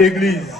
Église.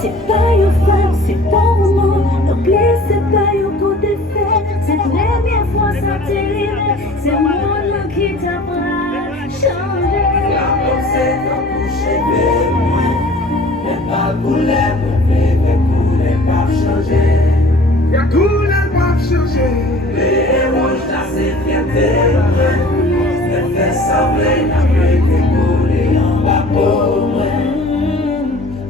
C'est pas une femme, c'est pas un sortir, c'est le monde qui t'a pas changé. La pensée t'en couche et moi, mais pas pour les mauvais, pour les pas changer. Y'a tout les pas changer. Les rouges là c'est fierté, elle fait sembler la pluie qui coule en bas pour moi.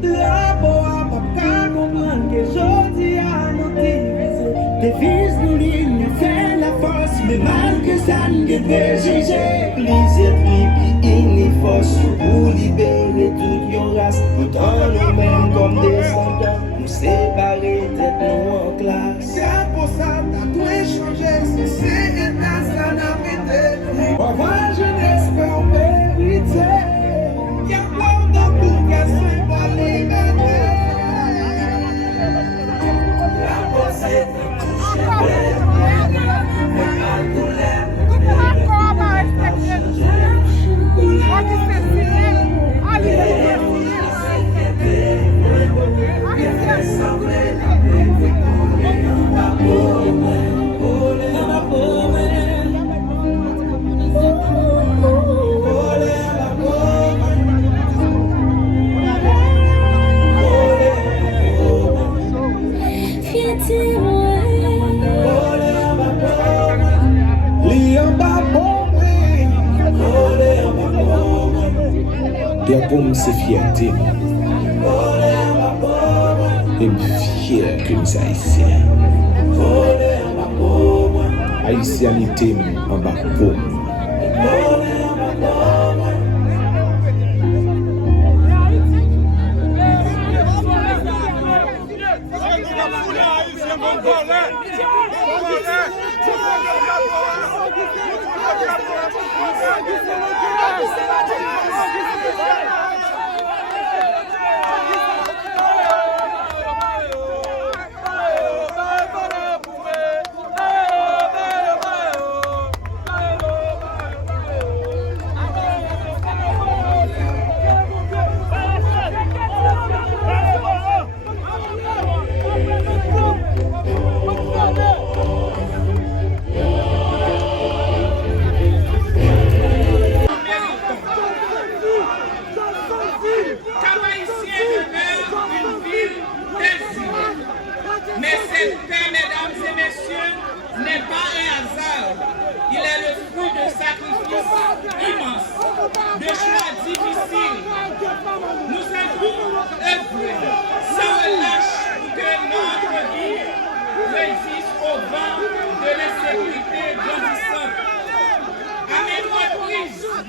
La boa pas comprendre que j'odie à nous diviser. Devise nous ligne, fait la force, mais mal que ça ne préjugé. Plaisir tripi, il force pour libérer toute yon race. Pourtant nous-mêmes comme descendants, nous séparer tête nous en classe. C'est pour ça que t'as tout échangé, si c'est état ça n'a pété. On va jeunesse faire vérité. Y'a plein d'amour qu'elle se pas liberté. La pensée te touche mais pas pour les mauvais, pour les pas changer. La pomme c'est fierté. Et fier que nous haïtiens. Haïtianité en bas pomme.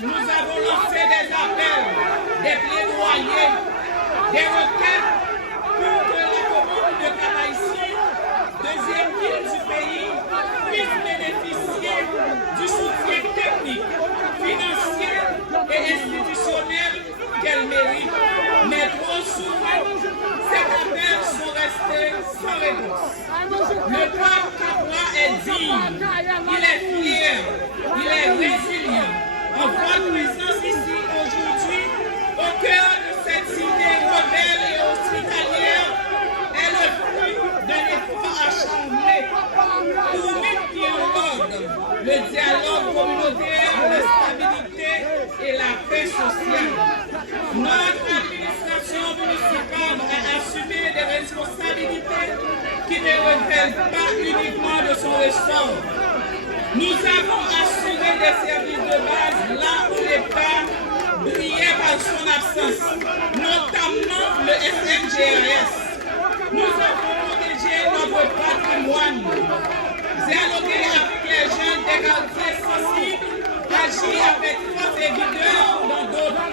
Nous avons lancé des appels, des plaidoyers, des requêtes pour que la commune de Cap-Haïtien, deuxième ville du pays, puisse bénéficier du soutien technique, financier et institutionnel qu'elle mérite. Mais trop souvent, ces appels sont restés sans réponse. Le peuple capois est digne, il est fier, il est résilient. En votre présence ici aujourd'hui, au cœur de cette cité rebelle et hospitalière, est le fruit d'un effort acharné pour maintenir l'ordre, le dialogue communautaire, la stabilité et la paix sociale. Notre administration municipale a assumé des responsabilités qui ne relèvent pas uniquement de son ressort. Nous avons assuré des services de base là où l'État brillait par son absence, notamment le SNGRS. Nous avons protégé notre patrimoine, dialogué avec les jeunes des quartiers sensibles, agi avec force et vigueur dans d'autres,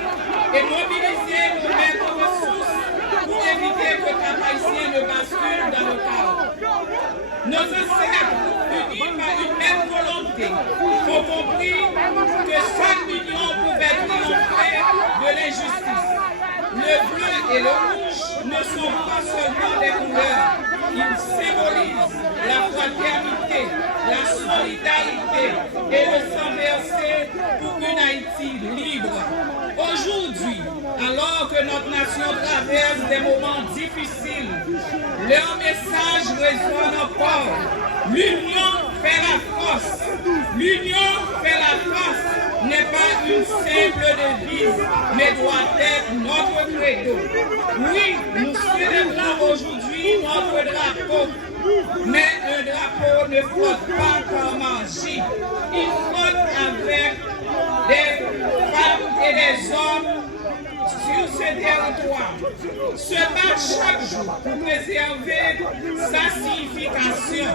et mobilisé nos mêmes ressources pour éviter que Cap-Haïtien ne bascule dans le chaos. Nos ancêtres, unis par une même volonté, ont compris que seule l'union pouvait triompher de l'injustice. Le bleu et le rouge ne sont pas seulement des couleurs, ils symbolisent la fraternité, la solidarité et le sang versé pour une Haïti libre. Aujourd'hui, alors que notre nation nation traverse des moments difficiles. Leur message résonne encore. L'union fait la force. L'union fait la force n'est pas une simple devise, mais doit être notre credo. Oui, nous célébrons aujourd'hui notre drapeau, mais un drapeau ne flotte pas par magie. Il flotte avec des femmes et des hommes sur ce territoire. Se bat chaque jour pour préserver sa signification.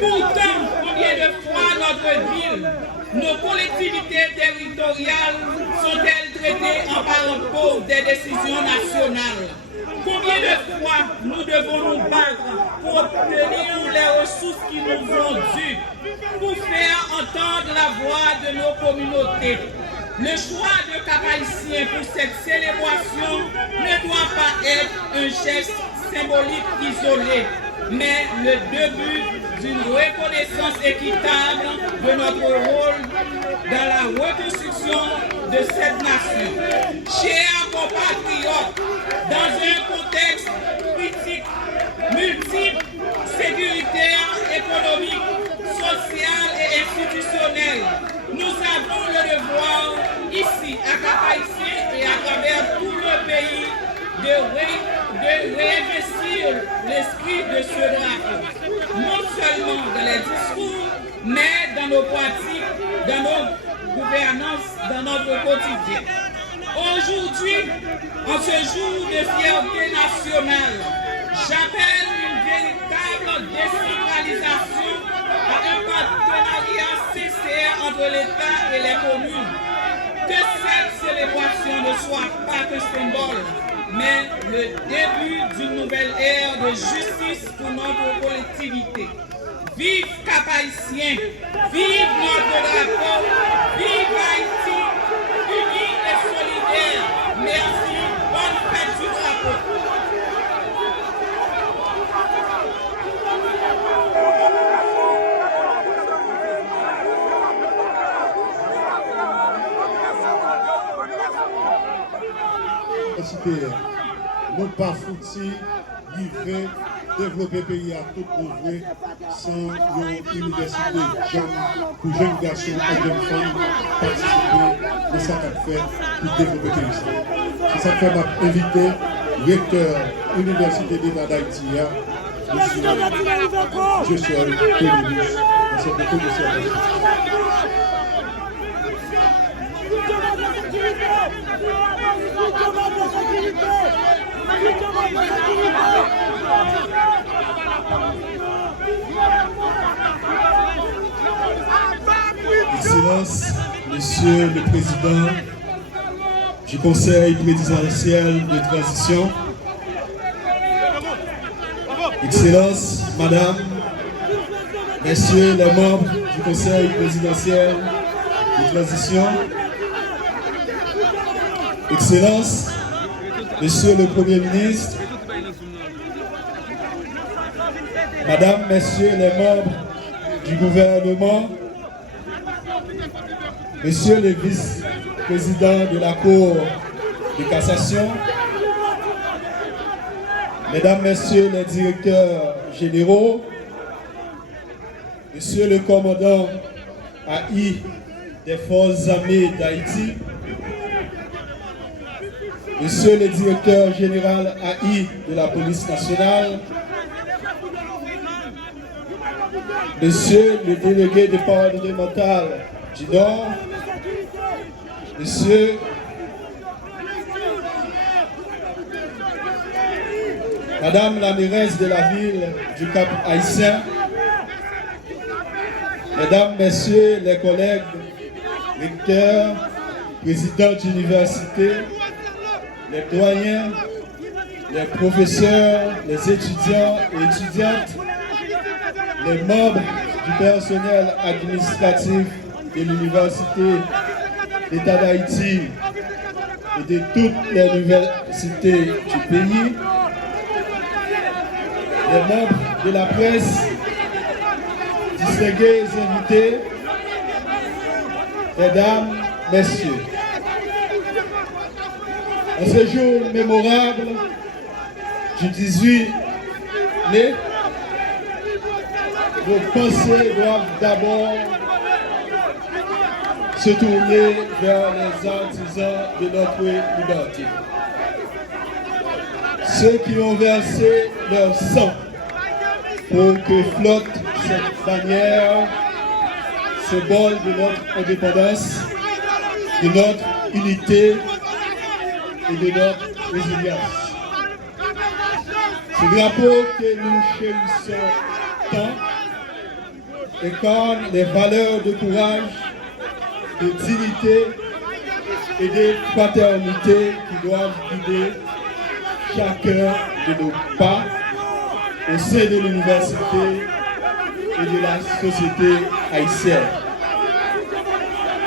Pourtant, combien de fois notre ville, nos collectivités territoriales sont-elles traitées en parents pauvres des décisions nationales? Combien de fois nous devons nous battre pour obtenir les ressources qui nous sont dues, pour faire entendre la voix de nos communautés? Le choix de Cap-Haïtien pour cette célébration ne doit pas être un geste symbolique isolé, mais le début d'une reconnaissance équitable de notre rôle dans la reconstruction de cette nation. Chers compatriotes, dans un contexte critique, multiple, sécuritaire, économique, social et institutionnel, nous avons le devoir, ici à Cap-Haïtien et à travers tout le pays, de réinvestir l'esprit de ce drapeau, non seulement dans les discours, mais dans nos pratiques, dans nos gouvernances, dans notre quotidien. Aujourd'hui, en ce jour de fierté nationale, j'appelle une véritable décentralisation à un partenariat sincère entre l'État et les communes. Que cette célébration ne soit pas qu'un symbole, mais le début d'une nouvelle ère de justice pour notre collectivité. Vive Cap-Haïtien, vive notre drapeau, vive Haïti, unis et solidaires. Merci, bonne fête du drapeau. Nous pas foutis, livrer, développer le pays à tout ouvrir sans une université pour jeunes garçons et jeunes femmes participer de ça qu'on fait pour développer le pays. C'est ça que m'a invité le recteur de l'Université d'État d'Haïti, M. Joshua Pénélus, dans cette école de service. Excellence, Monsieur le Président du Conseil présidentiel de transition, Excellence, Madame, Messieurs les membres du Conseil présidentiel de transition, Excellence, Monsieur le Premier ministre, Madame, Messieurs les membres du gouvernement, Messieurs les vice-présidents de la Cour de cassation, Mesdames, Messieurs les directeurs généraux, Monsieur le commandant AI des Forces armées d'Haïti, Monsieur le directeur général AI de la police nationale, Monsieur le délégué départemental du Nord, Monsieur Madame la mairesse de la ville du Cap-Haïtien, Mesdames, Messieurs les collègues, recteurs, présidents d'université, les doyens, les professeurs, les étudiants et étudiantes, les membres du personnel administratif de l'Université d'État d'Haïti et de toutes les universités du pays, les membres de la presse, distingués invités, Mesdames, Messieurs. En ce jour mémorable du 18 mai, nos pensées doivent d'abord se tourner vers les artisans de notre liberté. Ceux qui ont versé leur sang pour que flotte cette bannière, symbole de notre indépendance, de notre unité et de notre résilience. Ce drapeau que nous chérissons tant incarne les valeurs de courage, de dignité et de fraternité qui doivent guider chacun de nos pas au sein de l'université et de la société haïtienne.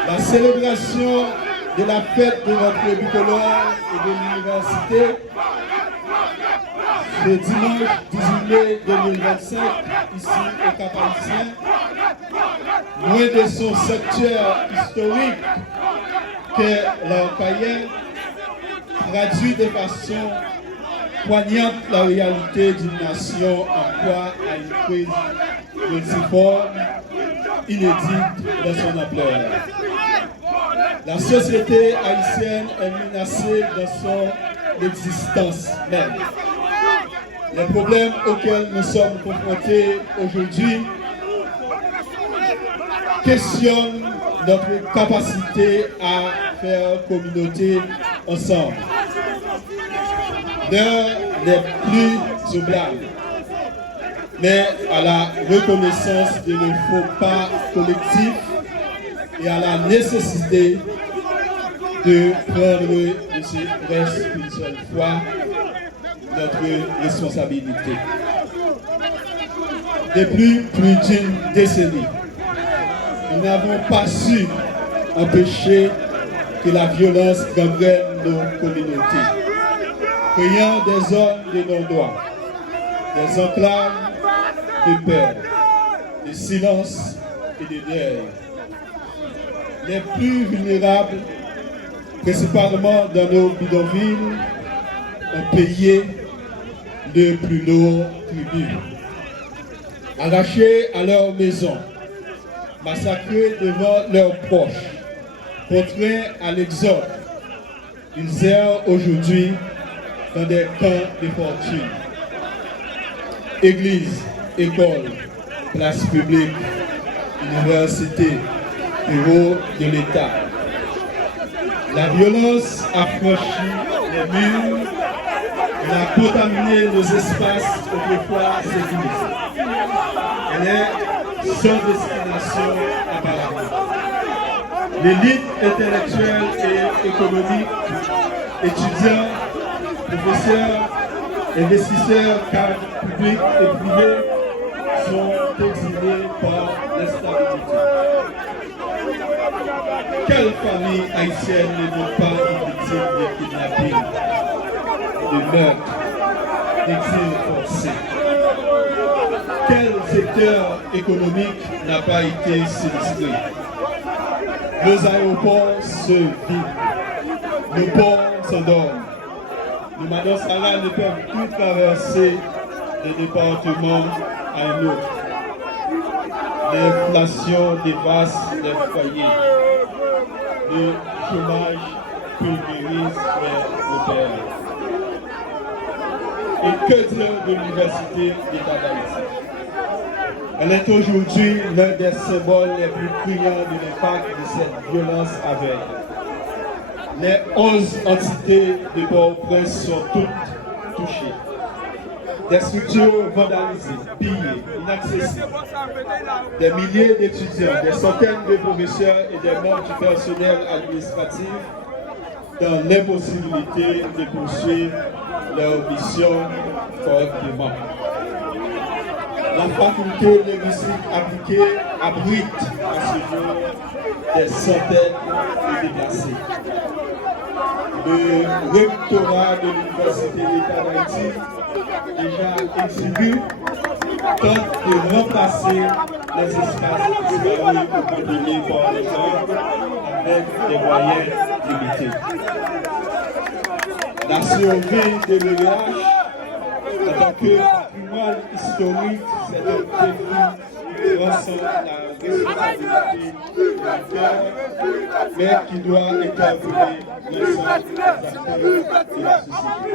La célébration de la fête de notre bicolore et de l'université le dimanche 18 mai 2025, ici au Cap-Haïtien, loin de son sanctuaire historique qu'est l'Arc-Païen, traduit de façon poignante la réalité d'une nation en proie à une crise multiforme, inédite dans son ampleur. La société haïtienne est menacée dans son existence même. Les problèmes auxquels nous sommes confrontés aujourd'hui questionnent notre capacité à faire communauté ensemble. L'heure n'est plus au blâme, mais à la reconnaissance de nos faux pas collectifs et à la nécessité de prendre de ce reste une seule fois notre responsabilité. Depuis plus d'une décennie, nous n'avons pas su empêcher que la violence gangrène nos communautés, créant des zones de non-droit, des enclaves de peur, de silence et de deuil. Les plus vulnérables, principalement dans nos bidonvilles, ont payé le plus lourd tribut. Arrachés à leur maison, massacrés devant leurs proches, contraints à l'exode, ils errent aujourd'hui dans des camps de fortune. Églises, écoles, places publiques, universités, bureaux de l'État. La violence a franchi les murs. Elle a contaminé nos espaces autrefois sécurisés. Elle est sans destination apparemment. L'élite intellectuelle et économique, étudiants, professeurs, investisseurs, cadres publics et privés sont exilés par l'instabilité. Quelle famille haïtienne n'est pas une victime de kidnapping, de meurtre, d'exil forcé? Quel secteur économique n'a pas été sinistré? Nos aéroports se vident, nos ports s'endorment. Les Madame Sarah ne peuvent plus traverser d'un département à un autre. L'inflation dévaste les foyers. Le chômage pulvérise les repères. Et que dire de l'université d'État d'Haïti? Elle est aujourd'hui l'un des symboles les plus criants de l'impact de cette violence aveugle. Les 11 entités de Port-au-Prince sont toutes touchées. Des structures vandalisées, pillées, inaccessibles. Des milliers d'étudiants, des centaines de professeurs et des membres du personnel administratif dans l'impossibilité de poursuivre leur mission correctement. La faculté linguistique appliquée abrite à ce jour des centaines de déplacés. Le rectorat de l'Université d'État d'Haïti, déjà exigu, tente de remplacer les espaces disparus ou contrôlés par les gens avec des moyens limités. La survie de l'UEH en tant que patrimoine historique, c'est un défi qui transcende la responsabilité de l'acteur, mais qui doit interpeller l'ensemble des acteurs de la société.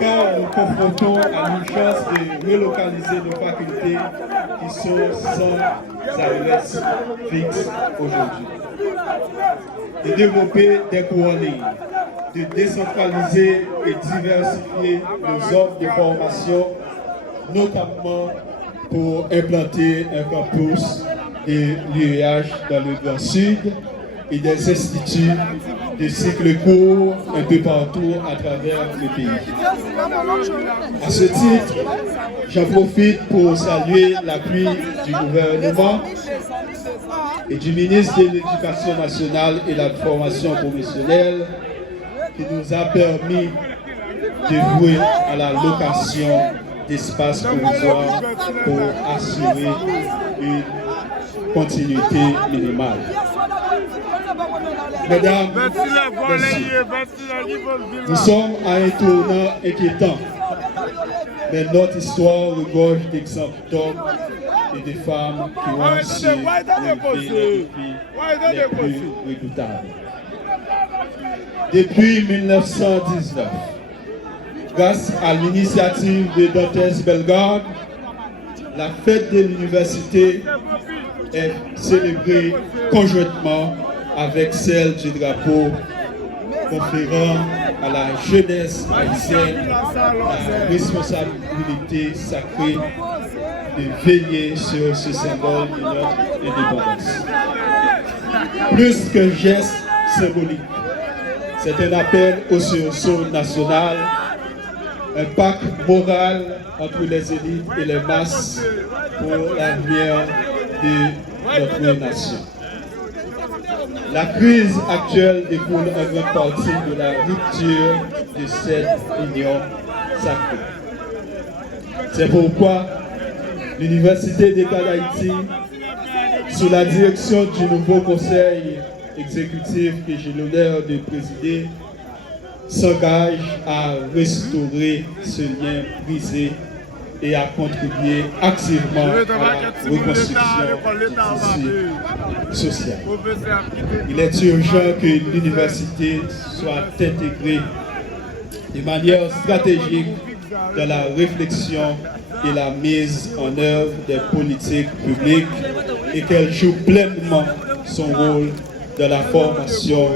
Car nous confrontons à l'urgence de relocaliser nos facultés qui sont sans adresse fixe aujourd'hui, de développer des cours en ligne, de décentraliser et diversifier nos offres de formation, notamment pour implanter un campus de l'UEH dans le Grand Sud et des instituts de cycles courts un peu partout à travers le pays. À ce titre, j'en profite pour saluer l'appui du gouvernement et du ministre de l'Éducation nationale et de la formation professionnelle qui nous a permis de vouer à la location d'espaces provisoires pour assurer une continuité minimale. Mesdames, messieurs, nous sommes à un tournant inquiétant, mais notre histoire regorge d'exemples d'hommes et de femmes qui ont su relever les défis les plus redoutables. Depuis 1919, grâce à l'initiative de Dantes Bellegarde, la fête de l'université est célébrée conjointement avec celle du drapeau, conférant à la jeunesse haïtienne la responsabilité sacrée de veiller sur ce symbole de notre indépendance. Plus qu'un geste symbolique, c'est un appel au sursaut national, un pacte moral entre les élites et les masses pour l'avenir de notre nation. La crise actuelle découle en grande partie de la rupture de cette union sacrée. C'est pourquoi l'Université d'État d'Haïti, sous la direction du nouveau conseil exécutif que j'ai l'honneur de présider, s'engage à restaurer ce lien brisé et à contribuer activement à la reconstruction du tissu social. Il est urgent que l'université soit intégrée de manière stratégique dans la réflexion et la mise en œuvre des politiques publiques et qu'elle joue pleinement son rôle dans la formation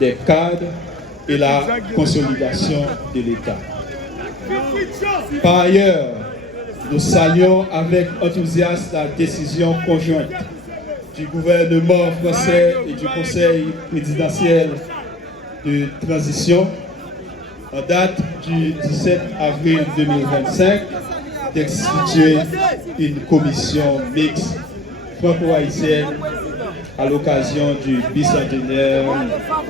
des cadres et la consolidation de l'État. Par ailleurs, nous saluons avec enthousiasme la décision conjointe du gouvernement français et du Conseil présidentiel de transition en date du 17 avril 2025 d'instituer une commission mixte franco-haïtienne à l'occasion du bicentenaire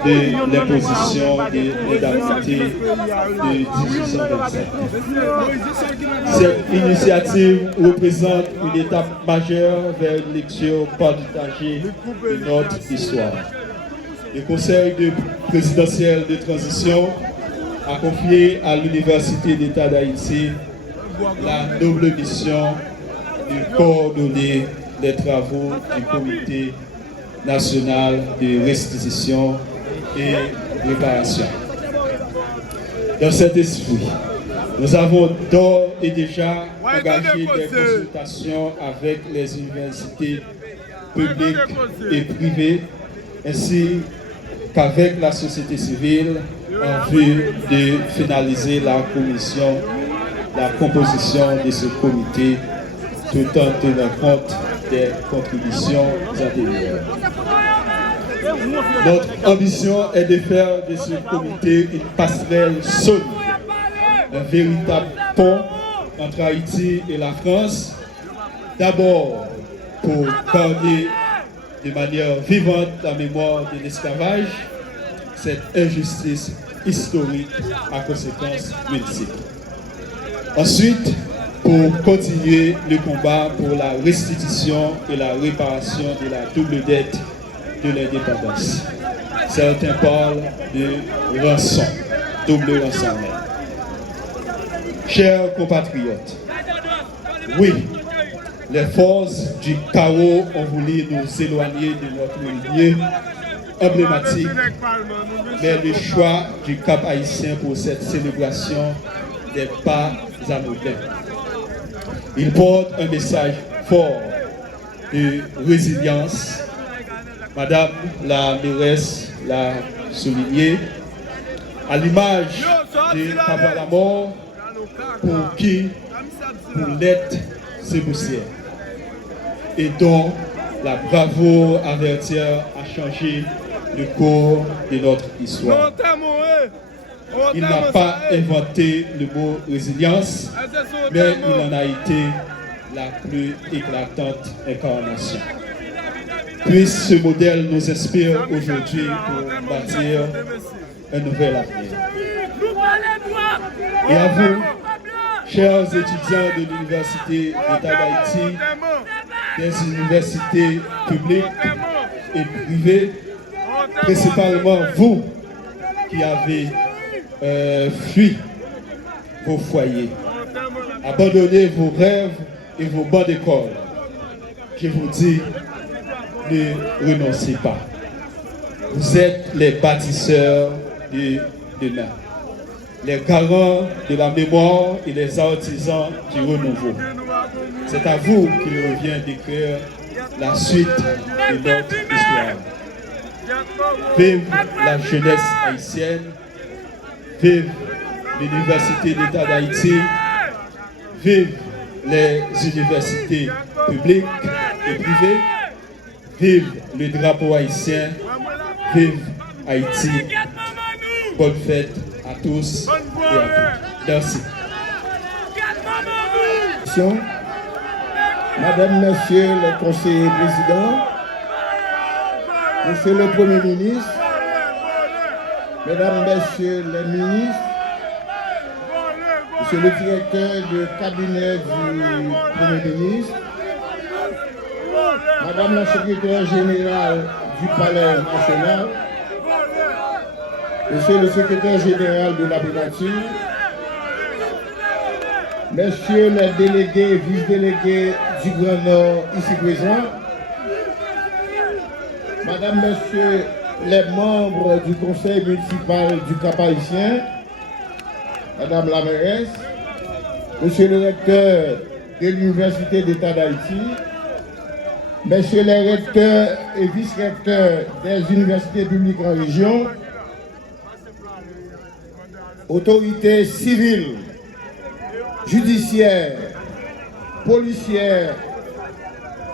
de l'imposition de l'indemnité de 1827. Cette initiative représente une étape majeure vers une lecture partagée de notre histoire. Le Conseil présidentiel de transition a confié à l'Université d'État d'Haïti la noble mission de coordonner les travaux du Comité national de restitution et réparation. Dans cet esprit, nous avons d'ores et déjà engagé des consultations avec les universités publiques et privées, ainsi qu'avec la société civile, en vue de finaliser la composition de ce comité, tout en tenant compte des contributions antérieures. Notre ambition est de faire de ce comité une passerelle solide, un véritable pont entre Haïti et la France, d'abord pour garder de manière vivante la mémoire de l'esclavage, cette injustice historique à conséquences multiples. Ensuite, pour continuer le combat pour la restitution et la réparation de la double dette de l'indépendance. Certains parlent de rançon. double ensemble. Chers compatriotes, oui, les forces du chaos ont voulu nous éloigner de notre lieu emblématique, mais le choix du Cap haïtien pour cette célébration n'est pas anodin. Il porte un message fort de résilience. Madame la mairesse l'a souligné, à l'image de Papa la mort, pour qui, pour l'être, c'est poussière, et dont la bravoure avertir a changé le cours de notre histoire. Il n'a pas inventé le mot résilience, mais il en a été la plus éclatante incarnation. Puisse ce modèle nous inspire aujourd'hui pour bâtir un nouvel avenir. Et à vous, chers étudiants de l'Université d'État d'Haïti, des universités publiques et privées, principalement vous qui avez fui vos foyers, abandonné vos rêves et vos bancs d'école. Je vous dis, ne renoncez pas. Vous êtes les bâtisseurs de demain, les garants de la mémoire et les artisans du renouveau. C'est à vous qu'il revient d'écrire la suite de notre histoire. Vive la jeunesse haïtienne, vive l'Université d'État d'Haïti, vive les universités publiques et privées, vive le drapeau haïtien, vive Haïti. Bonne fête à tous et à toutes. Merci. Madame, Messieurs les conseillers présidents, Monsieur le Premier ministre, Mesdames, Messieurs les ministres, Monsieur le directeur du cabinet du Premier ministre, Madame la secrétaire générale du Palais national, Monsieur le secrétaire général de la primature, Messieurs les délégués et vice-délégués du Grand Nord ici présents, Madame, Messieurs les membres du conseil municipal du Cap haïtien, Madame la mairesse, Monsieur le recteur de l'Université d'État d'Haïti, Messieurs les recteurs et vice-recteurs des universités publiques en région, autorités civiles, judiciaires, policières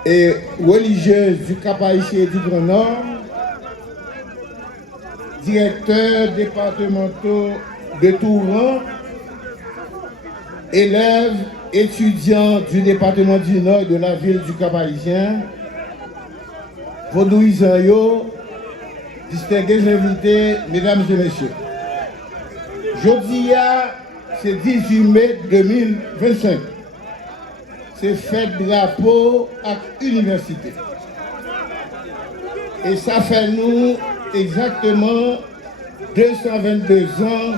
et religieuses du Cap haïtien et du Grand Nord, directeurs départementaux de tout rang, élèves, étudiants du département du Nord de la ville du Cap haïtien, vaudouisants, distingués invités, mesdames et messieurs. Jeudi, c'est 18 mai 2025. C'est fête drapeau à l'université. Et ça fait nous exactement 222 ans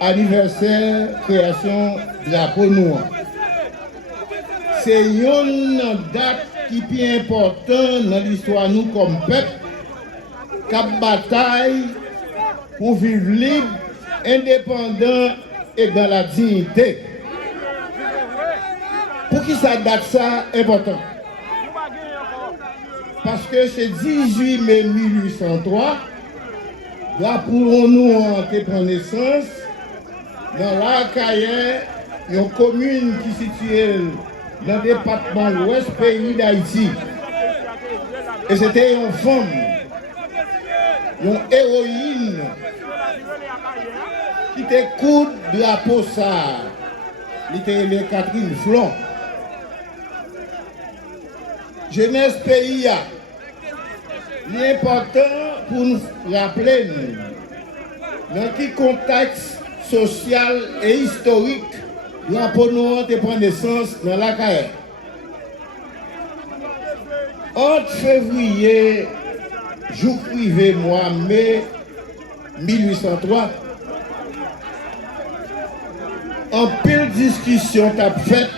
anniversaire création drapeau noir. C'est une date qui est importante dans l'histoire nous comme peuple, cap bataille pour vivre libre, indépendant et dans la dignité. Pour qui ça date ça important? Parce que c'est 18 mai 1803, là pour nous entrer prendre naissance, dans la Caille, une commune qui est située dans le département de l'Ouest pays d'Haïti. Et c'était une femme, une héroïne, qui était coup de la possard, qui était Catherine Flon. Jeunesse pays, l'important pour nous rappeler dans quel contexte social et historique la Ponoan te prend naissance dans la carrière. Entre février, jour privé, mois mai 1803, en pile discussion t'a fait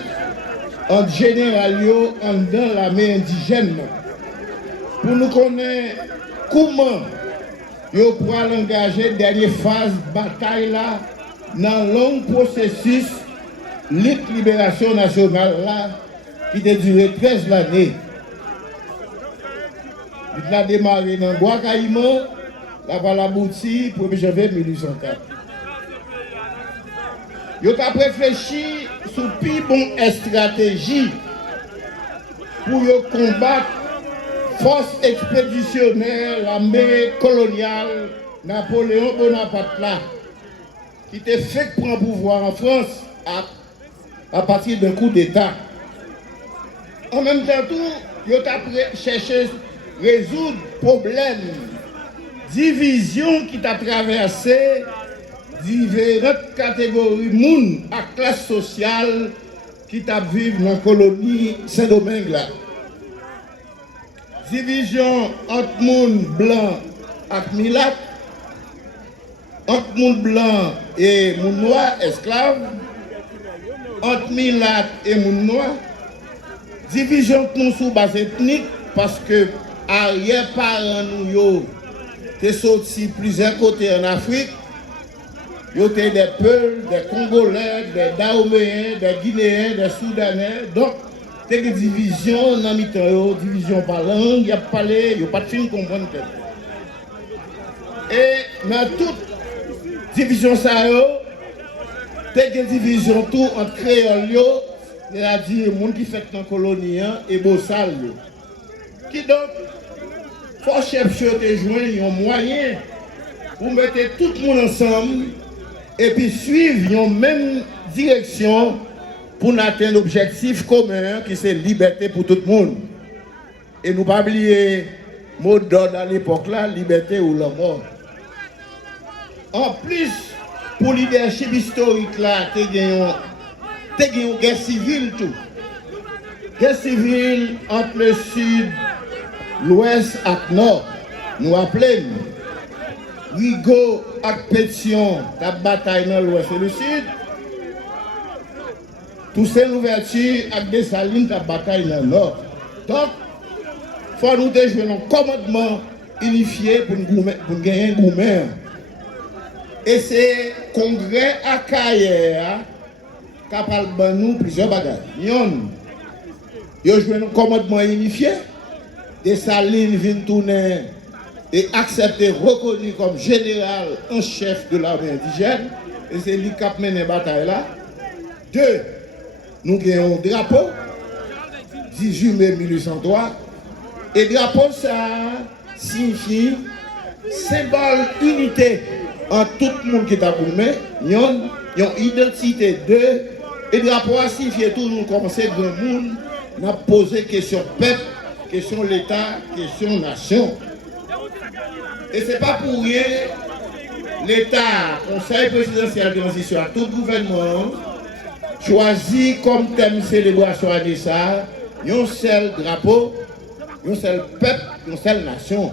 entre général yo en dans l'armée indigène pour nous connaître comment yo pourra l'engager dernière phase bataille là dans long processus lutte libération nationale là qui a duré 13 années. Il a démarré dans Bois Caïman, la Valabouti, 1er janvier 1804. Il a réfléchi sur plus bonne stratégie pour combattre force expéditionnaire, l'armée coloniale, Napoléon Bonaparte là, qui était fait prendre pouvoir en France à partir d'un coup d'État. En même temps, il a cherché à résoudre problème, division qui t'a traversé différentes catégories de monde à classe sociale qui t'a vécu dans la colonie Saint-Domingue là. Division entre monde blanc et milat, entre monde blanc et monde noir, esclave, entre milat et monde noir. Division nous sous base ethnique parce que arrière-parents nous sont sortis plusieurs côtés en Afrique. Ils étaient des Peuls, des Congolais, des Dahoméens, des Guinéens, des Soudanais. Donc, c'est des divisions dans le temps, division par langue, il y a parlé, il n'y a pas de film comprendre. Et dans toute division, ça y a des divisions tout entre créoles. C'est-à-dire les gens qui fait dans la colonie et Bossal. Qui donc, faut chercher de joindre un moyen pour mettre tout le monde ensemble et puis suivre une même direction pour atteindre l'objectif commun qui c'est liberté pour tout le monde. Et nous ne pas oublier le mot d'ordre à l'époque là, liberté ou la mort. En plus, pour le leadership historique là, t'es une guerre civile tout. Guerre civile entre le sud, l'ouest et le nord. Nous appelons Rigaud et Pétion, la bataille dans l'ouest et le sud. Tous ces ouvertures avec des salines, la bataille dans le nord. Donc, il faut nous jouer un commandement unifié pour gagner un gouvernement. Et c'est le congrès à Carrière qui parle de nous plusieurs bagages. Ils ont joué un commandement unifié. Des salines viennent tourner et accepter, reconnu comme général en chef de l'armée indigène. Et c'est lui qui a mené la bataille là. 2. Nous avons un drapeau, 18 mai 1803. Et le drapeau, ça signifie symbole d'unité en tout le monde qui est à Boumé. Ils ont une identité de. Et le drapeau a signifié tout le monde comme c'est grand monde. On a posé question peuple, question l'État, question nation. Et ce n'est pas pour rien l'État, Conseil présidentiel de transition, à tout gouvernement, choisit comme thème de célébration à ça, un seul drapeau, un seul peuple, une seule nation.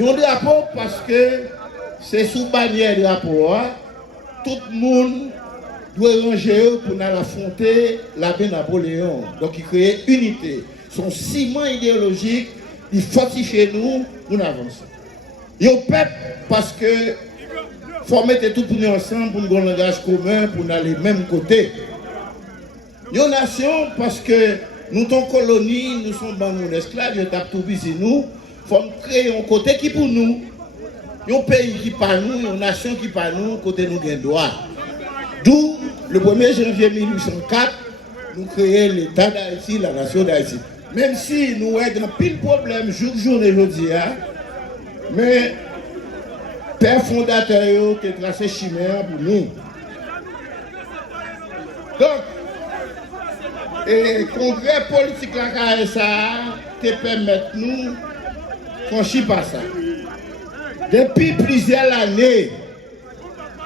Un drapeau parce que c'est sous bannière drapeau, tout le monde doit ranger pour affronter l'abbé Napoléon. Donc il crée unité. Son ciment idéologique, il fortifie nous, nous avançons. Il y a un peuple parce que faut mettre tout pour nous ensemble pour nous avoir un langage commun, pour nous aller même côté. Il y a une nation parce que nous sommes colonie, nous sommes dans nos esclaves, nous sommes tout ici nous. Il faut créer un côté qui pour nous. Il y a un pays qui par nous, une nation qui par nous, côté nous gagne droit. D'où le 1er janvier 1804, nous créons l'État d'Haïti, la nation d'Haïti. Même si nous avons pile de problèmes jour aujourd'hui, mais père fondateur qui a tracé chimère pour nous. Donc, le congrès politique la KSA te permet nous franchir par ça. Depuis plusieurs années,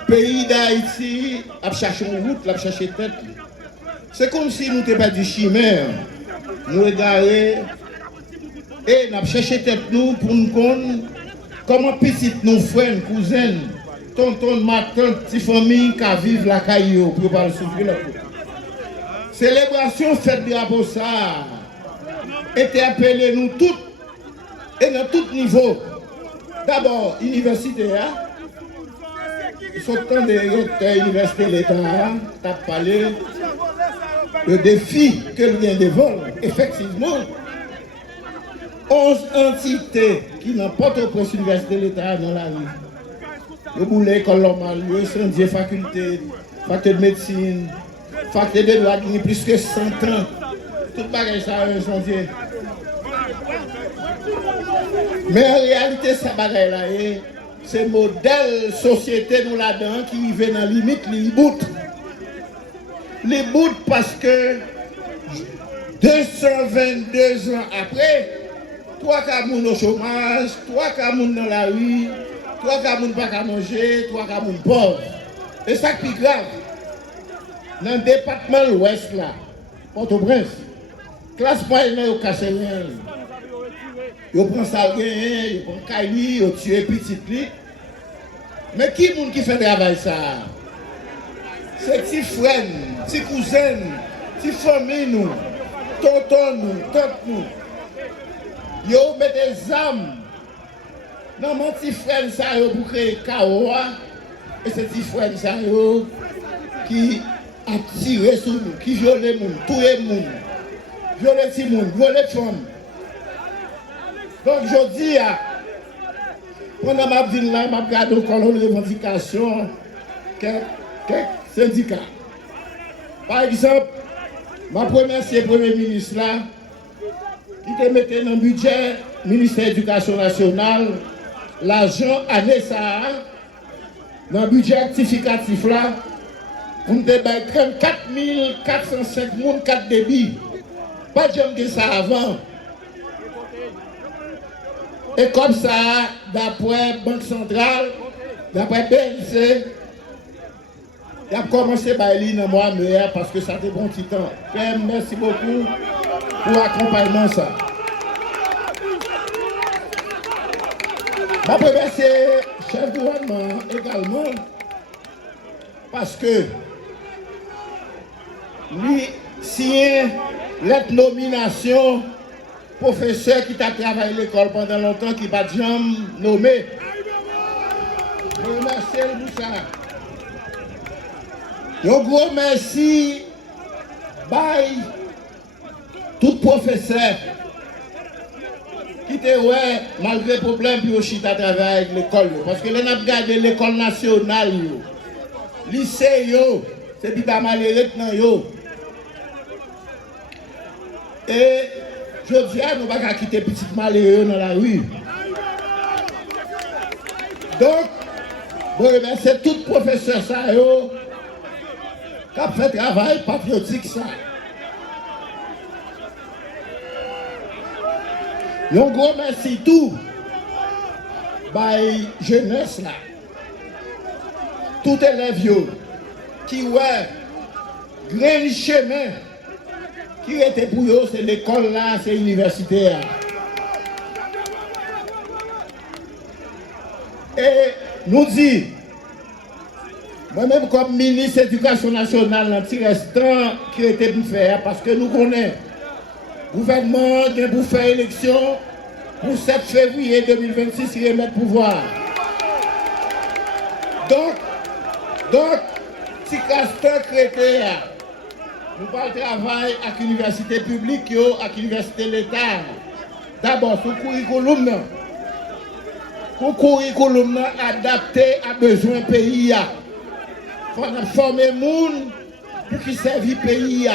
le pays d'Haïti a cherché une route, a cherché tête. C'est comme si nous n'étions pas du chimère. Nous égarés et nous avons cherché tête nous pour nous connaître comment petit nos frères, cousins, tonton, ma tante, petite famille qui vivent la caillou pour pas le souffrir. Célébration fête de drapeau ça interpellez nous toutes et dans tout niveau. D'abord, université, sortant des universités de l'État, tu as parlé le défi que vient de vol. Effectivement, 11 entités qui n'ont pas de poste université de l'État dans la rue. Le Boulet, école normale, le Saint-Dieu, faculté de médecine, faculté de droit qui a plus que 100 ans. Tout bagage ça a un Saint-Dieu. Mais en réalité, ça bagaille là, c'est modèle société nous là-dedans qui vient dans la limite, les bouts. Les bouts parce que 222 ans après, 3 camoun au chômage, 3 camoun dans la rue, 3 camoun pas qu'à manger, 3 camoun pauvres. Et ça qui est plus grave, dans le département de l'Ouest là, Port-au-Prince, classe moyenne au Cassel. Ils prennent Salguin, ils prennent Kaili, ils tuent petit lit. Mais qui est-ce qui fait le travail ça? C'est petits frères, petits cousins, petites familles, nous, tontons, nous, tantes, nous. Ils mettent des âmes dans mon petit frère pour créer Kaoa. Et c'est petit frère qui a tiré sur nous, qui viole les gens, tué les gens, viole les petits gens, viole les femmes. Donc je dis, pendant ma ville là, je regarde encore une revendication, quelques syndicats. Par exemple, ma première c'est le Premier ministre là, qui te mettait dans le budget ministère de l'Éducation nationale, l'argent année ça, dans le budget rectificatif là, pour nous débattre 34 405 personnes, 4 débits. Pas de gens ça avant. Et comme ça, d'après Banque Centrale, d'après BNC, il a commencé par l'île dans moi meilleur parce que ça a été bon petit temps. Merci beaucoup pour l'accompagnement ça. Ma première c'est chef de gouvernement également parce que lui signe la nomination professeur qui t'a travaillé à l'école pendant longtemps, qui n'a pas jamais nommé. Je remercie pour ça. Un gros merci by tout professeur qui était malgré les problèmes puis aussi à travailler avec l'école. Parce que là, on a regardé l'école nationale, le lycée, c'est plus pas malheureux maintenant. Et je dis à nous ne pouvons pas quitter petit malheureux dans la rue. Donc, je remercie tout professeur ça qui a fait travail patriotique ça. Un gros merci tout by jeunesse là. Tout élève qui ouais grand chemin qui était pour eux, c'est l'école là, c'est l'université. Et nous dit, moi-même comme ministre de l'Éducation nationale, un petit restant qui était pour faire, parce que nous connaissons, le gouvernement qui pour faire élection pour 7 février 2026, il remet le pouvoir. Donc, petit restant créé. Nous parlons de travail avec l'université publique et avec l'université de l'État. D'abord, ce curriculum, adapté à besoin du pays. Il faut former les gens pour qu'ils servent le pays.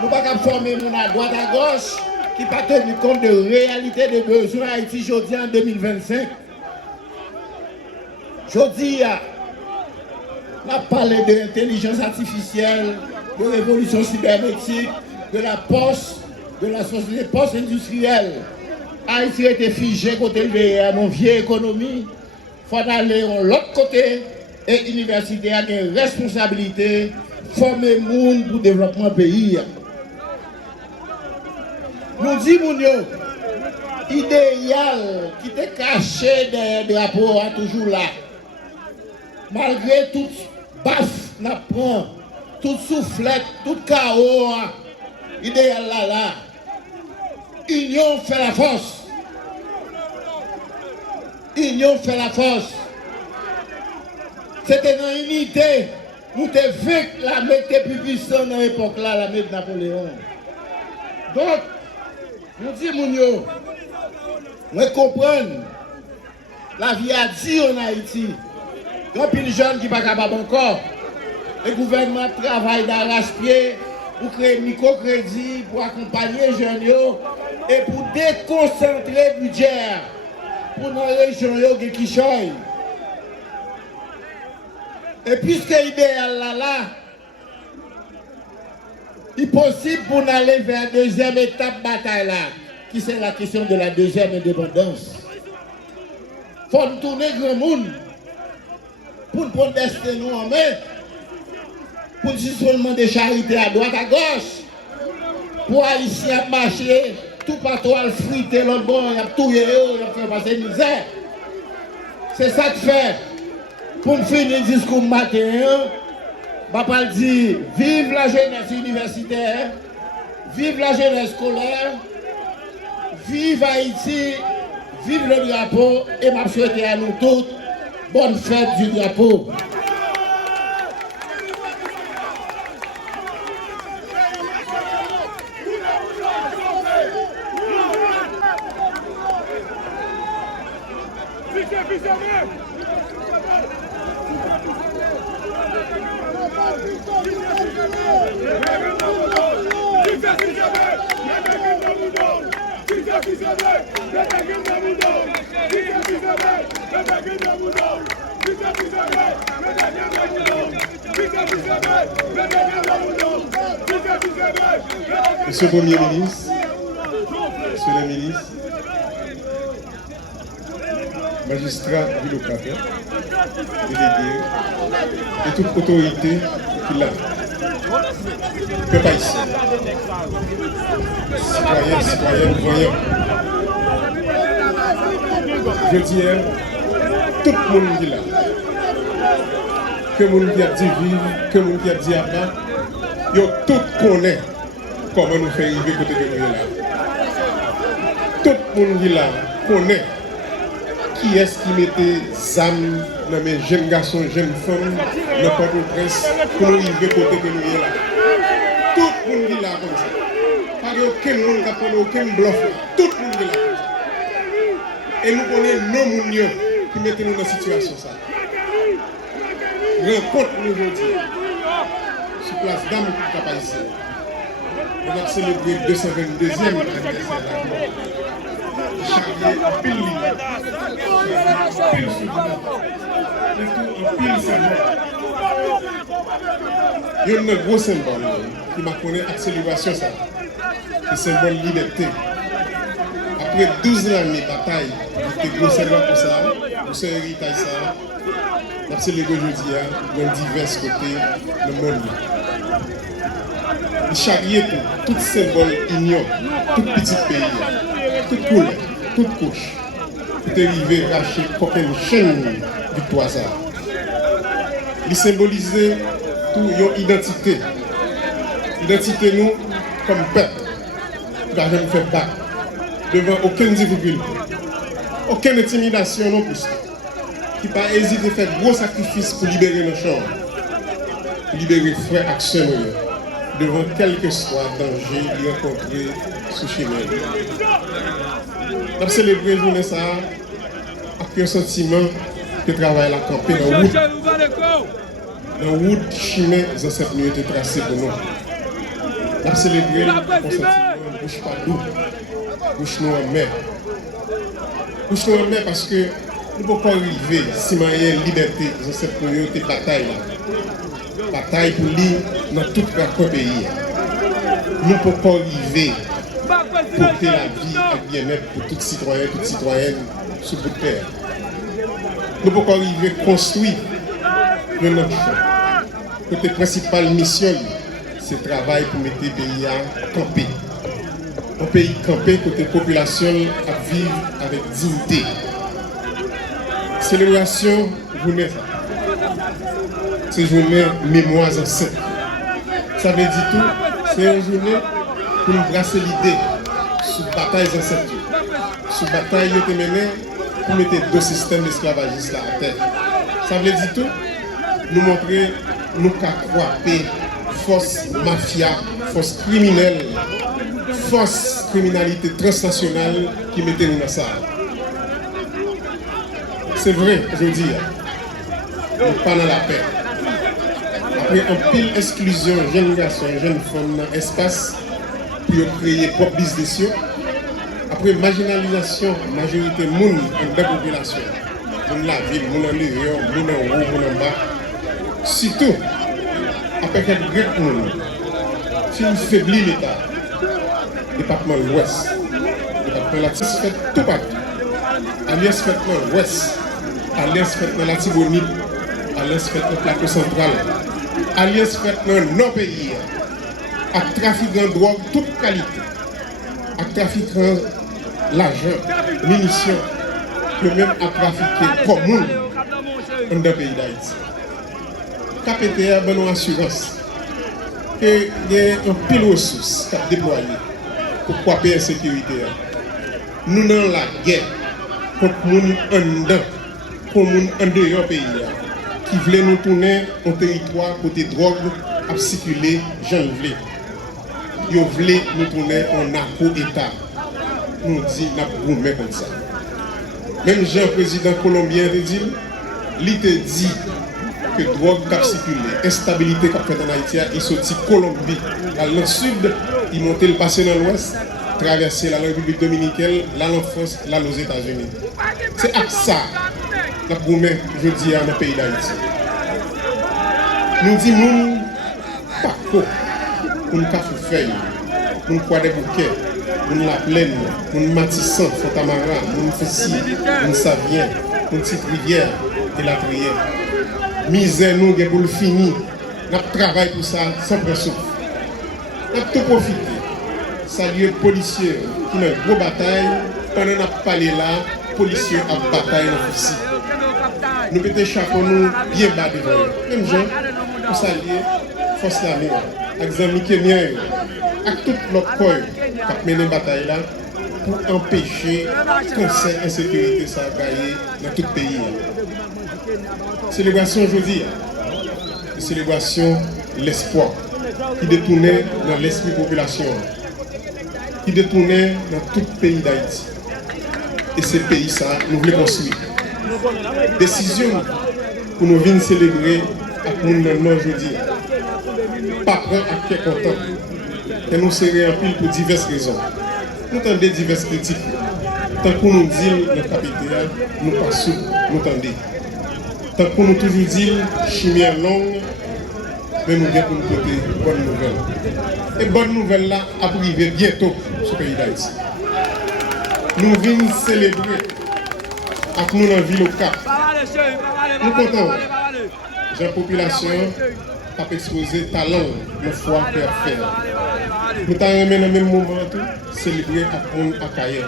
Nous ne pouvons pas former les gens à droite à gauche qui ne pas tenir compte de la réalité des besoins Haïti aujourd'hui en 2025. Aujourd'hui, on a parlé de l'intelligence artificielle, de l'évolution cybernétique, de la poste, de la société post-industrielle. Haïti a été figé côté le mon vieille économie. Il faut aller de l'autre côté et l'université a une responsabilité former les gens pour le développement du pays. Nous disons, idéal qui était caché derrière le drapeau toujours là. malgré toute baffe, n'a prend, toute soufflette, tout chaos, idéal là. Union fait la force. Union fait la force. C'était dans l'unité. Nous avons vu l'armée plus puissante dans l'époque là, l'armée de Napoléon. Donc, nous disons, nous comprenons la vie a dit en Haïti. Quand il y a des jeunes qui ne sont pas capables encore, le gouvernement travaille d'arrache-pied pour créer microcrédit, pour accompagner les jeunes et pour déconcentrer le budget pour nos régions qui changent. Et puisque l'idéal là, il est possible pour nous aller vers la deuxième étape de bataille là, qui c'est la question de la deuxième indépendance. Il faut nous tourner grand monde pour nous prendre destin nous en main, pour nous seulement des charités à droite à gauche, pour Haïtiens marcher, tout partout à friter l'autre bord, il y a tout, il y a fait passer misère. C'est ça que fait. Pour me finir le discours matin, je vais dire vive la jeunesse universitaire, vive la jeunesse scolaire, vive Haïti, vive le drapeau et je souhaite à nous tous bonne fête du drapeau. Monsieur le Premier ministre, Monsieur le ministre, magistrat du locataire, délégué et toute autorité qui l'a. Peuple haïtien, citoyens, citoyennes, voyants. Je dis, tout le monde qui l'a. Que le monde qui a dit vivre, que le monde qui a dit avant, yo tout connaît comment nous faire arriver côté de nous là. Tout le monde qui là connaît qui est-ce qui mettait âmes dans mes jeunes garçons, jeunes femmes, dans Port-au-Prince pour nous arriver côté de nous là. Tout le monde qui là comme ça. Pas aucun monde qui a pris aucun bluff. Tout le monde qui là comme ça. Et nous connaissons nos mounions qui mettent nous dans cette situation ça. Rencontre nous aujourd'hui. Sur place d'âme qui est ici. On a célébré le 222e anniversaire. Charrier en pile ligne. Pile soutien. Pile symbole. Il y a un gros symbole qui m'a connu accélération ça. Le symbole liberté. Après 12 ans de bataille, il y a un gros symbole pour ça. Pour ce héritage ça. On a célébré aujourd'hui dans divers côtés du monde. Le charrier pour tout symbole union, tout petit pays, toute couleur, toute couche, pour arriver à racher aucune chaîne du toisard. Il symbolisait toute notre identité. L'identité nous, comme peuple, qui va jamais faire battre devant aucune difficulté, aucune intimidation non plus. Qui n'a pas hésité à faire gros sacrifices pour libérer nos chambres, pour libérer frères actionnaires devant quel que soit danger qu'ils rencontrent sous chemin. Nous avons célébré la journée ça avec un sentiment de travail à la campagne dans la route. Dans la route chemin, les ancêtres nous étaient tracés pour nous. Nous avons célébré un sentiment de bouche pas d'eau, bouche nous en mer. Bouche nous en mer parce que nous ne pouvons pas arriver si nous avons une liberté, les ancêtres pour nous étaient bataille. Bataille pour lui dans tout le pays. Nous ne pouvons pas arriver pour porter la vie et bien-être pour tous citoyens, toutes citoyennes sur bout de terre. Nous ne pouvons pas arriver à construire notre champ. Notre principale mission, c'est le travail pour mettre le pays à camper. Un pays campé, côté population à vivre avec dignité. Célébration, journée. c'est une journée mémoire ancienne. Ça veut dire tout, c'est une journée pour nous brasser l'idée sur la bataille ancienne. Sur la bataille qui était menée pour mettre deux systèmes esclavagistes à terre. Ça veut dire tout, nous montrer, nous qu'à force mafia, force criminelle, force criminalité transnationale qui mettait nous dans ça. C'est vrai, je dis, nous pas dans la paix. Après un pile exclusion, jeune garçon, jeune femme dans l'espace pour créer propre business. Après marginalisation, majorité monde en la population, dans la ville, dans le lieu, dans le haut, dans le bas. Surtout, après quelques grecs monde, si nous faiblit l'État, département de l'Ouest, département de la Tisse fait tout partout. Alliance fait dans l'Ouest, Alliance fait dans la Tibonite, Alliance fait dans le plateau central, Alliance fait dans nos pays, à trafic de drogue toute qualité, à trafiquant l'argent, munitions, que même à trafiquer commun dans le pays d'Haïti. KPTA a une assurance qu'il y a un pile de ressources qui a déployé pour couper la sécurité. Nous dans la guerre contre les gens en dedans, contre les gens en dehors pays qui veulent nous tourner au territoire côté drogue à circuler, j'en veux. Ils veulent nous tourner en narco-état. Nous disons, nous avons comme ça. Même Jean-Président colombien a dit, il te dit que drogue qui a circulé, instabilité qui a fait en Haïti, il sorti Colombie, dans le sud, il montait le passé dans l'ouest, traverser la République dominicaine, là en France, là aux États-Unis. C'est à ça que nous avons, je dis, dans le pays d'Haïti. Nous disons, pas quoi, nous avons fait feuille, nous avons des bouquets, nous avons la plaine, nous avons Matissan, Fontamara, nous avons Fessi, nous avons Savien, nous avons Petite Rivière et la Trière. Misère nous pour le finir, nous travaillons pour ça sans pression. Nous avons tout profité. Saluer les policiers qui ont une grosse bataille, pendant qu'on a parlé là, les policiers ont bataille dans le fusil. Nous mettons chapeau nous bien bas devant eux. Même gens, pour saluer la force de l'armée, avec les amis qui sont avec tout l'autre corps qui a mené la bataille là, pour empêcher le conseil d'insécurité ça gagner dans tout le pays. Célébration aujourd'hui, célébration l'espoir qui détournait dans l'esprit de la population, qui détournait dans tout le pays d'Haïti. Et ce pays, ça, nous voulons construire. Décision pour nous venir célébrer avec nous aujourd'hui. Pas prendre à quel content. Et nous serons en pile pour diverses raisons. Nous entendons diverses critiques. Tant que nous disons le capital, nous passons, nous entendons. Tant que nous toujours disons chimère longue, mais nous avons pour nous côté bonne nouvelle. Et bonne nouvelle là a arrivé bientôt sur le pays d'Haïti. Nous venons célébrer avec nous dans la ville au Cap. Nous comptons. La population a exposé talent, le foi, faire faire. Nous avons dans le même moment célébrer avec nous à Kaye.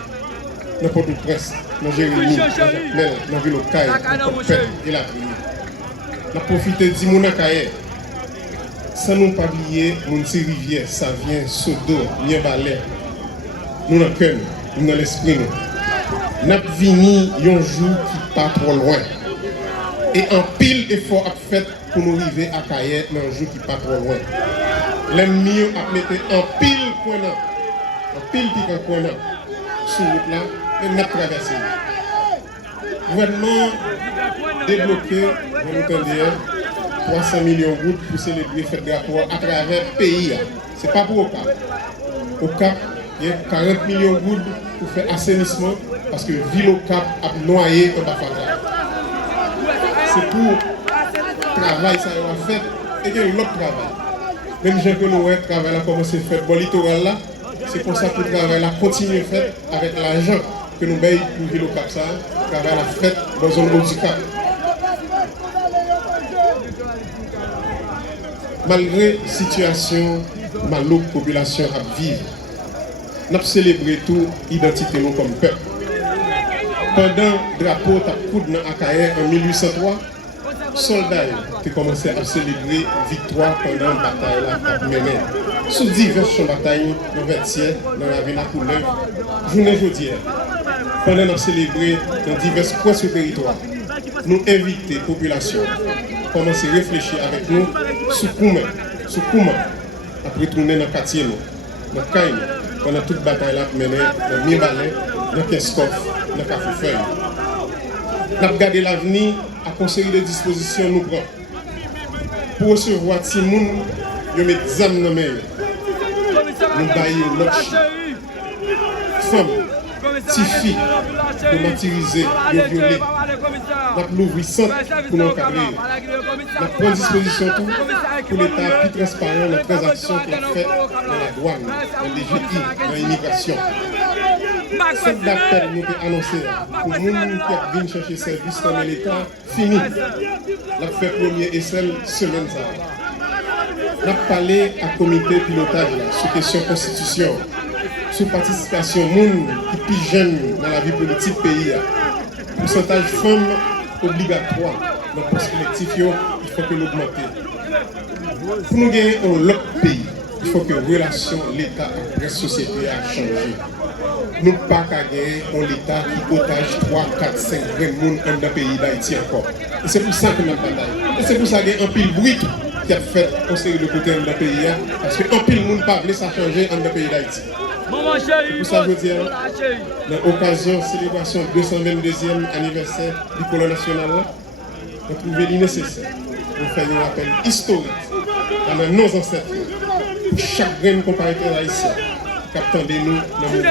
N'importe où presse, dans Jérémy, dans Jacmel, dans la ville au Kaye, dans le Père et la prière. Nous avons profité de mon Kaye. Sans nous pas oublier, mon petit rivière, ça vient, Sodo, Niabalais. Nous dans le cœur, nous dans l'esprit. Nous avons venu un jour qui pas trop loin. Et un pile effort à fait pour nous arriver à Kaye dans un jour qui pas trop loin. L'ennemi a mis un pile point là, un pile piquant point là, sur le route là, et nous avons traversé. Le gouvernement débloqué, vous entendez, 300 millions de gouttes pour célébrer fête de rapport à travers le pays. Ce n'est pas pour au Cap. Au Cap, il y a 40 millions de gouttes pour faire assainissement parce que la ville au Cap a noyé au Bafara. C'est pour le travail que ça a fait et que l'autre travail. Même gens que nous, le travail a commencé à faire dans le littoral là, c'est pour ça que le travail a continué à faire avec l'argent que nous payons pour la ville au Cap. Le travail a fait dans la zone du Cap. Malgré la situation, malgré la population à vivre, nous avons célébré toute l'identité comme peuple. Pendant le drapeau a coudé dans Akaye en 1803, soldats qui commencé à célébrer victoire pendant la bataille à mener. Sous diverses batailles, dans Vertier, dans la Vena Couleur, journée jeudi, pendant nous célébrer dans divers points sur le territoire, nous inviter la population à commencer à réfléchir avec nous sur comment après tourner dans le quartier, dans le Caïn, pendant toute bataille là menée dans Mibalais, dans Keskov, dans Cafoufeuille. Nous avons gardé l'avenir à conseiller des dispositions nous prenons pour recevoir si les gens mettent des âmes dans les mains. Nous baillons l'autre femmes, petites filles, de martyriser, de violer. Nous avons l'ouvrir centre pour nous encadrer. Nous prenons disposition tout pour l'État plus transparent dans les transactions qu'il a faites dans la douane, dans les GI, dans l'immigration. Cette date nous a annoncé pour les gens qui viennent chercher service dans l'État, fini. Nous avons fait premier essai semaine. Nous avons parlé à comité pilotage sur question constitution, sur participation des gens qui sont plus jeunes dans la vie politique du pays. Pourcentage femmes obligatoire dans le poste collectif, il faut que l'augmente. Pour nous gagner un autre pays, il faut que la relation l'État et la société a changé. Nous ne pouvons pas gagner un État qui otage 3, 4, 5 personnes dans le pays d'Haïti encore. Et c'est pour ça que nous avons bataille. Et c'est pour ça qu'il y a un pile bruit qui a fait conseiller le côté de notre pays. Parce qu'un pile monde pas voulu ça changer dans le pays d'Haïti. C'est pour ça que je dis, dans l'occasion de la célébration du 222e anniversaire du colon national, nous trouvons nécessaire pour faire un appel historique à nos ancêtres, pour chaque grain comparateur haïtien qui attendait nous dans le monde.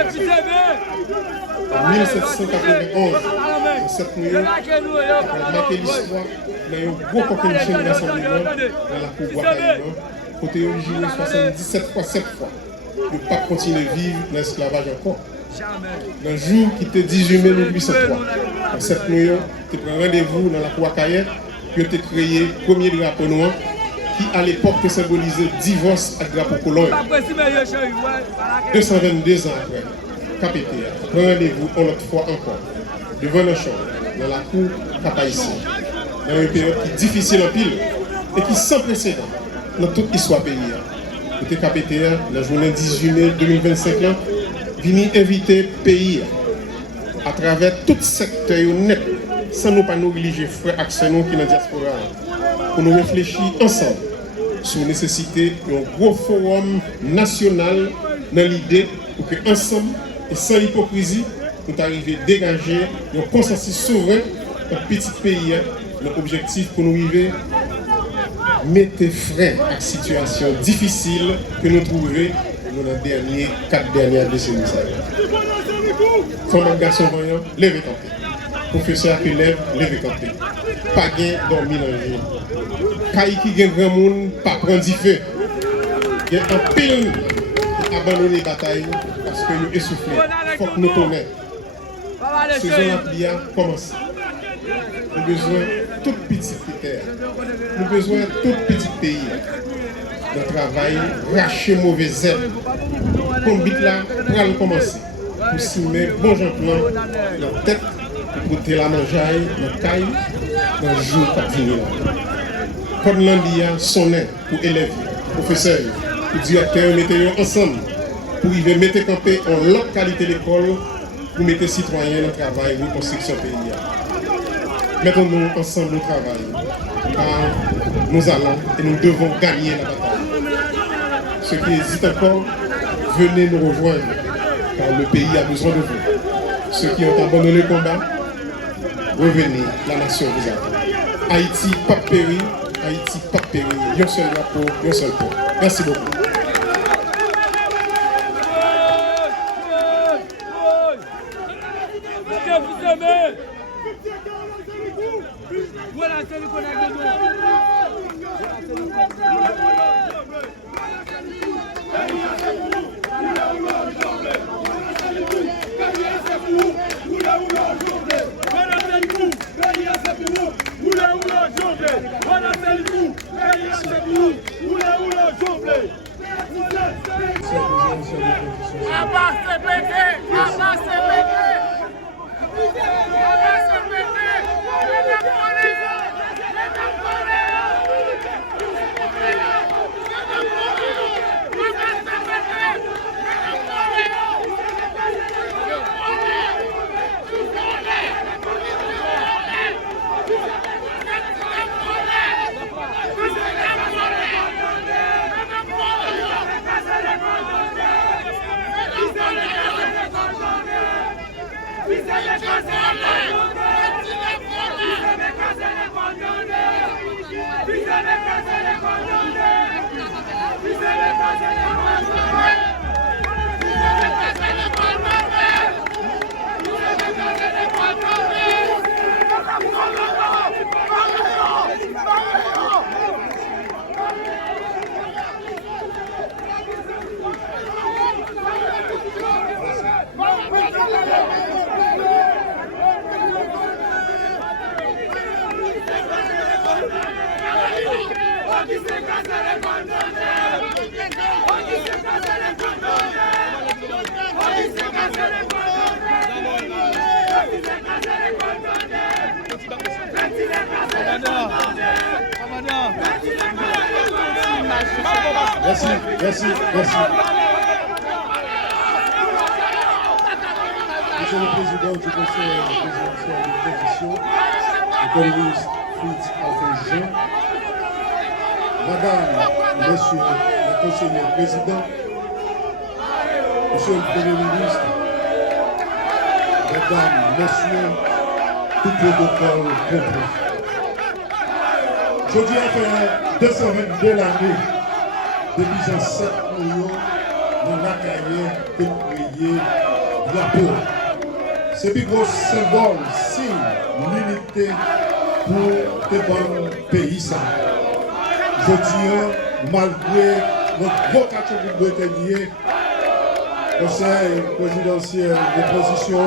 En 1791, en 7 millions, on a marqué l'histoire dans un gros concoction de rassemblement dans la cour Guacaïman, côté originaire 77 fois 7 fois. Ne pas continuer à vivre dans l'esclavage encore. Dans le jour qui était 18 mai 1803, en 7 millions, tu prends rendez-vous dans la cour Guacaïman, qui a créé le premier drapeau noir, qui à l'époque symbolisait divorce avec le drapeau colon. 222 ans après, Capété, prend rendez-vous une autre fois encore, devant le champ, dans la cour Cap-Haïtien, dans une période qui est difficile en pile et qui est sans précédent dans toute l'histoire pays. Le TKPTA, la journée 18 mai 2025, vient inviter le pays à travers tout secteur net, sans nous pas négliger frères accès qui dans la diaspora, pour nous réfléchir ensemble sur la nécessité d'un gros forum national dans l'idée pour que ensemble et sans hypocrisie, nous arrivions à dégager un consensus souverain dans le petit pays, notre objectif pour nous arriver mettez frein à la situation difficile que nous trouvons dans les 4 dernières décennies. Femmes et garçons voyants, levez tenter. Professeurs qui lèvent, levez tenter. Pas gain dormir dans le jour. Caï qui gagne grand monde, pas prendre du feu. Il y a un pile qui abandonne les batailles parce que nous essoufflés. Il faut que nous tournions. Ce jour-là, commence. Nous avons besoin de tout petit critère. Nous avons besoin de tout petit pays. De travail, racher mauvais ailes. Comme bit là, pour commencer. Pour s'y bon plan dans la tête, pour porter la mangeaille, dans le caille, dans le jour qui vient. Comme l'on sonné pour élèves, professeurs, pour directeurs, mettez ensemble. Pour y mettre camper en l'autre qualité d'école, pour mettre les citoyens dans le travail, pour construction pays. Mettons-nous ensemble au travail, car nous allons et nous devons gagner la bataille. Ceux qui hésitent encore, venez nous rejoindre, car le pays a besoin de vous. Ceux qui ont abandonné le combat, revenez, la nation vous attend. Haïti, pas péri, Haïti, pas péri, un seul drapeau, un seul peuple. Merci beaucoup. Merci, merci, merci. Monsieur le Président du Conseil présidentiel de transition, l'économiste Fritz Afin-Jean, Madame, Monsieur le Conseiller Président, Monsieur le Premier ministre, Mesdames, Messieurs, tout protocole compris. Je dis à faire 222 l'année depuis en 7 millions dans la carrière de créer drapeau. C'est un gros symbole, signe l'unité pour le bon pays. Ça. Je dis, malgré notre gros catégorie de tenir, Conseil présidentiel de transition,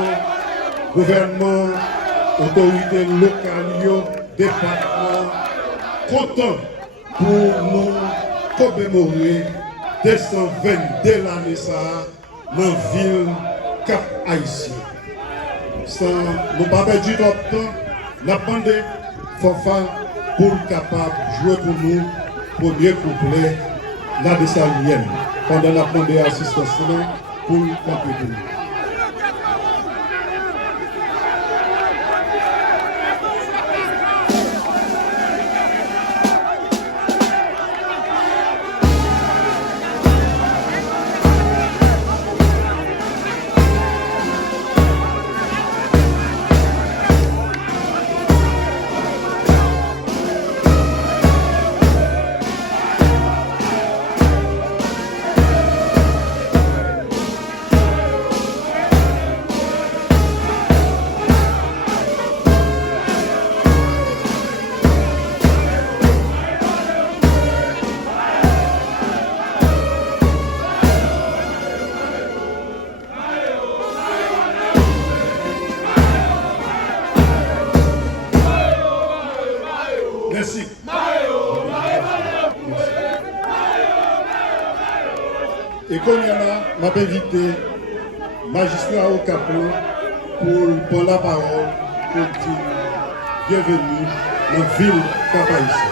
gouvernement, autorité locale, département, content pour nous commémorer 222 l'année ça dans la ville Cap Haïtien. Sans nous pas perdre du temps, nous avons demandé Fofa pour capable de jouer pour nous premier couplet la Dessalienne pendant la demandé assistance pour compléter. Merci. Et comme il y en a, m'a invité magistrat au Capot pour prendre la parole pour dire bienvenue dans la ville Cap Haïtien.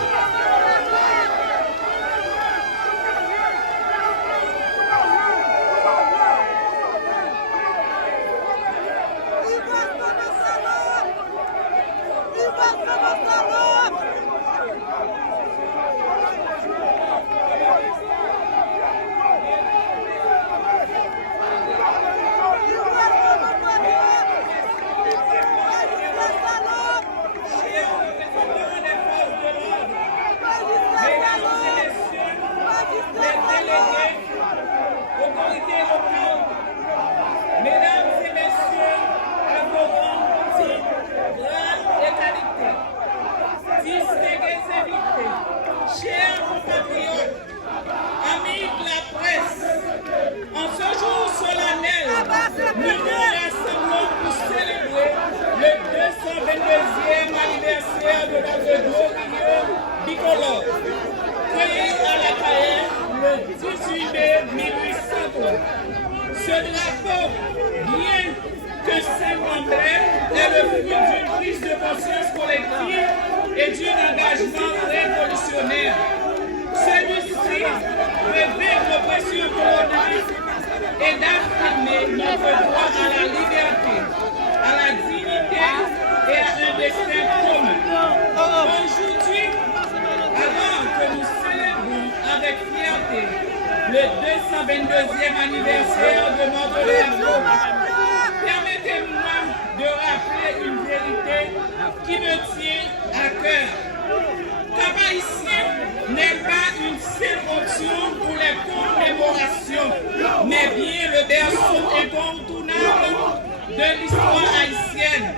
Chers compatriotes, amis de la presse, en ce jour solennel, nous nous rassemblons pour célébrer le 222e anniversaire de notre glorieux bicolore, créé à la Cayenne le 18 mai 1803. Ce drapeau, bien que symbolique, est le fruit d'une prise de conscience collective et d'un engagement révolutionnaire. Celui-ci révèle l'oppression coloniale et d'affirmer notre droit à la liberté, à la dignité et à un destin commun. Aujourd'hui, avant que nous célébrions avec fierté le 222e anniversaire de notre drapeau, permettez-moi de rappeler une vérité qui me tient à cœur. Cap Haïtien n'est pas comptions pour les commémorations, mais bien le berceau incontournable de l'histoire haïtienne.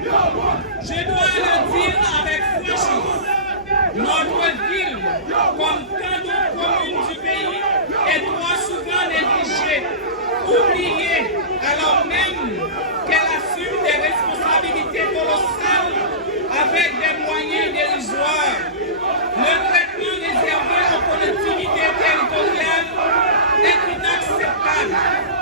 Je dois le dire avec franchise, notre ville, comme tant d'autres communes du pays, est trop souvent négligée, oubliée, alors même qu'elle assume des responsabilités colossales avec des moyens dérisoires. Le traitement réservé aux collectivités territoriales est inacceptable.